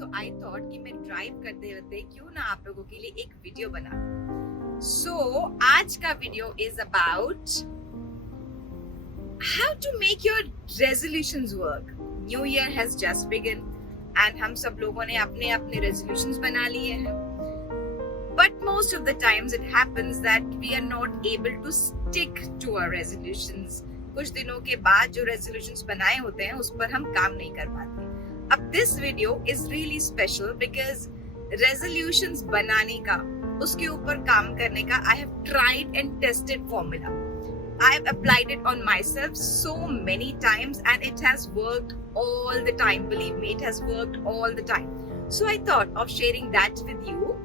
So I thought कि मैं drive करते रहते क्यों ना आप लोगों के लिए एक वीडियो बना दूं। सो आज का video is about how to make your resolutions work. New year has just begun and हम सब लोगों ने अपने अपने रेजोल्यूशंस बना लिए हैं, but most of the times it happens that we are not able to stick to our resolutions. कुछ दिनों के बाद जो resolutions बनाए होते हैं उस पर हम काम नहीं कर पाते। अब this video is really special because resolutions बनाने का, उसके ऊपर काम करने का I have tried and tested formula. I have applied it on myself so many times and it has worked all the time. Believe me, it has worked all the time. So I thought of sharing that with you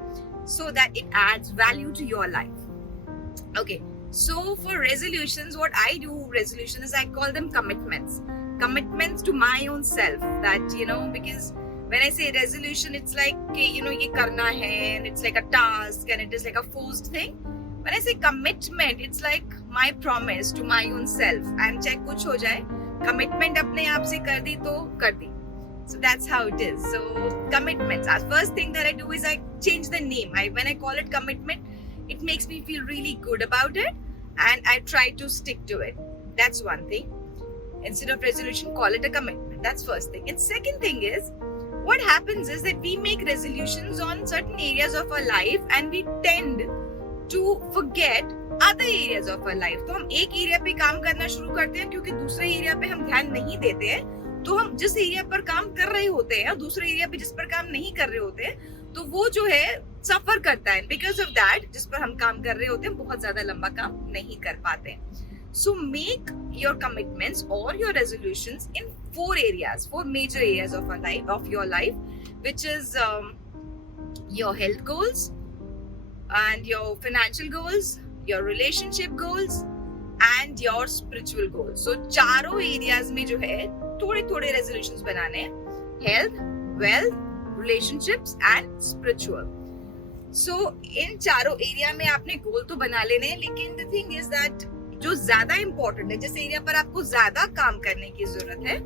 so that it adds value to your life. Okay, so for resolutions, what I do resolution is I call them commitments. Commitments to my own self that, because when I say resolution, it's like, ye karna hai and it's like a task and it is like a forced thing. When I say commitment, it's like my promise to my own self and चाहे कुछ हो जाए, commitment अपने आप से कर दी तो कर दी. So that's how it is. So commitments. First thing that I do is I change the name. When I call it commitment, it makes me feel really good about it, and I try to stick to it. That's one thing. Instead of resolution, call it a commitment. That's first thing. And second thing is, what happens is that we make resolutions on certain areas of our life, and we tend to forget other areas of our life. तो हम एक area पे काम करना शुरू करते हैं क्योंकि दूसरे एरिया पे हम ध्यान नहीं देते हैं. तो हम जिस एरिया पर काम कर रहे होते हैं, दूसरे एरिया पे जिस पर काम नहीं कर रहे होते हैं, तो वो जो है सफर करता है. बिकॉज ऑफ दैट, जिस पर हम काम कर रहे होते हैं, बहुत ज्यादा लंबा काम नहीं कर पाते हैं. सो मेक योर कमिटमेंट्स और your resolutions in 4 major areas of your life, which is your health goals and your financial goals, your relationship goals and your spiritual goals. So चारों areas में जो है थोड़े रेजोल्यूशंस बनाने हैं. Health, wealth, relationships and spiritual. So इन चारों area में आपने गोल तो बना लेने हैं, लेकिन द थिंग इज दैट जो ज्यादा इंपॉर्टेंट है, जिस एरिया पर आपको ज्यादा काम करने की जरूरत है,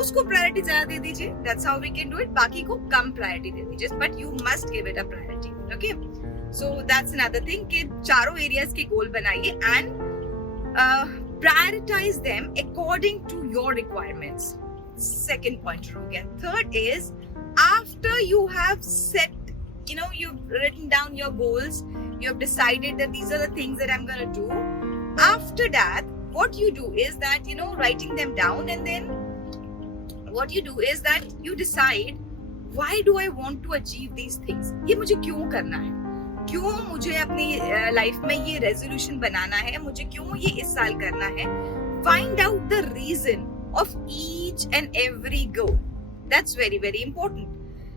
उसको प्रायोरिटी ज्यादा दे दीजिए. That's how we can do it. बाकी को कम प्रायोरिटी दे दीजिए, but you must give it a priority. Okay, so that's another thing कि चारों एरियाज के गोल बनाइए and prioritize them according to your requirements. Second point हो गया. Third is, after you have set, you've written down your goals, you have decided that these are the things that I'm going to do. After that, what you do is that, writing them down, and then what you do is that you decide, why do I want to achieve these things? ये मुझे क्यों करना है? क्यों मुझे अपनी life में ये रेजोल्यूशन बनाना है? मुझे क्यों ये इस साल करना है? Find out the reason of each and every goal. That's very very important,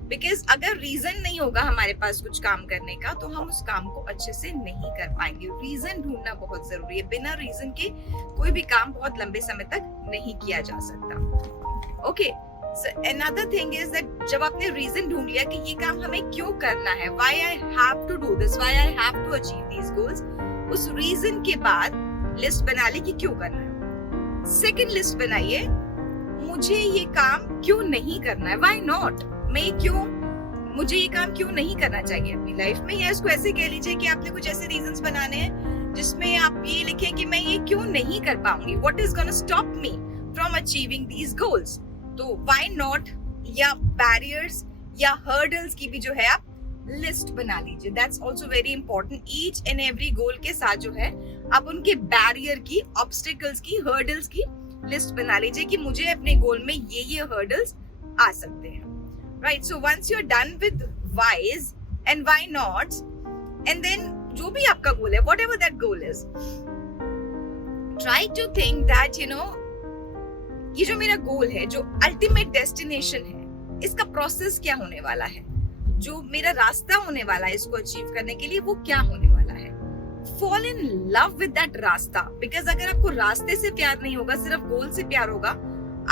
because अगर रीजन नहीं होगा हमारे पास कुछ काम करने का, तो हम उस काम को अच्छे से नहीं कर पाएंगे. रीजन ढूंढना बहुत जरूरी है. बिना रीजन के कोई भी काम बहुत लंबे समय तक नहीं किया जा सकता. Okay, So another thing is that जब आपने reason ढूंढ लिया कि ये काम हमें क्यों करना है, why I have to do this, why I have to achieve these goals, उस reason के बाद list बना ले कि क्यों करना है. Second list बनाइए, मुझे ये काम क्यों नहीं करना है, why not, मुझे ये काम क्यों नहीं करना चाहिए अपनी लाइफ में. या इसको ऐसे कह लीजिए कि आपने कुछ ऐसे reasons बनाने हैं जिसमें आप ये लिखें कि मैं ये क्यों नहीं कर पाऊंगी, what is gonna stop me from achieving these goals. तो why not, या barriers या hurdles की भी जो है आप लिस्ट बना लीजिए. That's also very important. Each and every goal के साथ जो है आप उनके barrier की, obstacles की, hurdles की लिस्ट बना लीजिए कि मुझे अपने गोल में ये hurdles आ सकते हैं. Right? So once you're done with whys and why nots, and then जो भी आपका गोल है, whatever that goal is, try to think that, ये जो मेरा गोल है, जो अल्टीमेट डेस्टिनेशन है, इसका प्रोसेस क्या होने वाला है, जो मेरा रास्ता होने वाला है इसको अचीव करने के लिए, वो क्या होने वाला है. Fall in love with that रास्ता. बिकॉज अगर आपको रास्ते से प्यार नहीं होगा, सिर्फ गोल से प्यार होगा,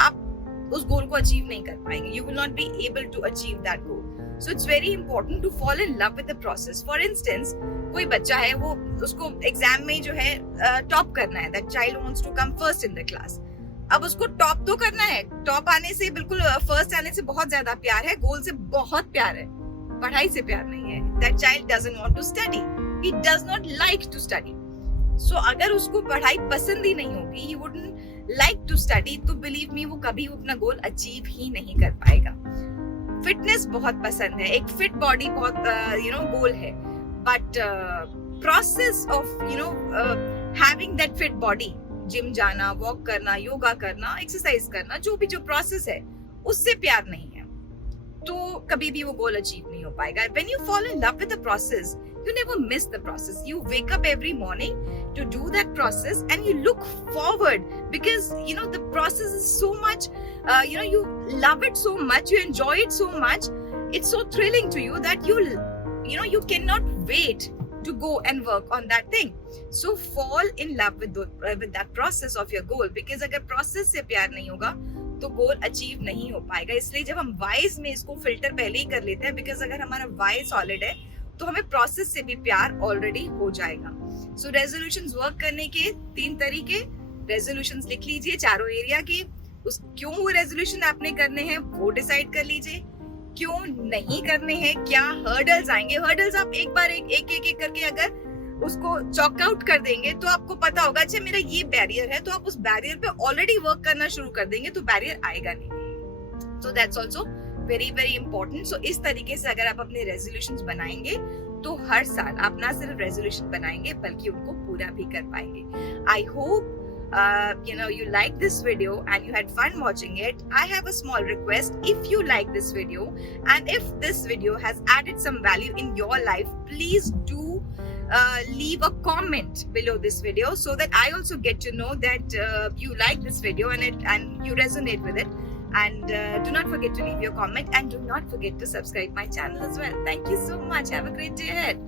आप उस गोल को अचीव नहीं कर पाएंगे. You will not be able to achieve that goal. So it's very important to fall in love with the process. For instance, कोई बच्चा है, वो उसको एग्जाम में जो है टॉप करना है, that child wants to come first in the class. अब उसको टॉप तो करना है, टॉप आने से बिल्कुल फर्स्ट आने से बहुत ज्यादा प्यार है, गोल से बहुत प्यार है, पढ़ाई से प्यार नहीं है. That child doesn't want to study, he does not like to study. So अगर उसको पढ़ाई पसंद ही नहीं होगी, he wouldn't like to study, तो बिलीव मी वो कभी अपना गोल अचीव ही नहीं कर पाएगा. फिटनेस बहुत पसंद है, एक फिट बॉडी बहुत गोल है, but process of having that fit body, gym जाना, वॉक करना, योगा करना, एक्सरसाइज करना, जो प्रोसेस है उससे प्यार नहीं है, तो कभी भी वो गोल अचीव नहीं हो पाएगा. When you fall in love with the process, you never miss the process. You wake up every morning to do that process and you look forward because the process is so much, you love it so much, you enjoy it so much, it's so thrilling to you that you cannot wait to go and work on that thing. So fall in love with that process of your goal, because अगर process से प्यार नहीं होगा तो goal achieve नहीं हो पाएगा. इसलिए जब हम वाइज में इसको फिल्टर पहले ही कर लेते हैं, बिकॉज अगर हमारा वाई सॉलिड है तो हमें प्रोसेस से भी प्यार ऑलरेडी हो जाएगा. सो रेजोल्यूशंस वर्क करने के 3 तरीके, रेजोल्यूशंस लिख लीजिए चारों एरिया के, क्यों वो रेजोल्यूशन आपने करने हैं वो डिसाइड कर लीजिए, क्यों नहीं करने हैं, क्या हर्डल्स आएंगे. हर्डल्स आप एक बार एक करके अगर उसको चॉक आउट कर देंगे तो आपको पता होगा अच्छा मेरा ये बैरियर है, तो आप उस बैरियर पे ऑलरेडी वर्क करना शुरू कर देंगे तो बैरियर आएगा नहीं. So that's also very very important. So इस तरीके से अगर आप अपने रेजोल्यूशंस बनाएंगे तो हर साल आप ना सिर्फ रेजोल्यूशन बनाएंगे बल्कि उनको पूरा भी कर पाएंगे. I hope you liked this video and you had fun watching it. I have a small request. If you like this video and if this video has added some value in your life, please do leave a comment below this video so that I also get to know that you like this video and you resonate with it. And do not forget to leave your comment and do not forget to subscribe my channel as well. Thank you so much. Have a great day ahead.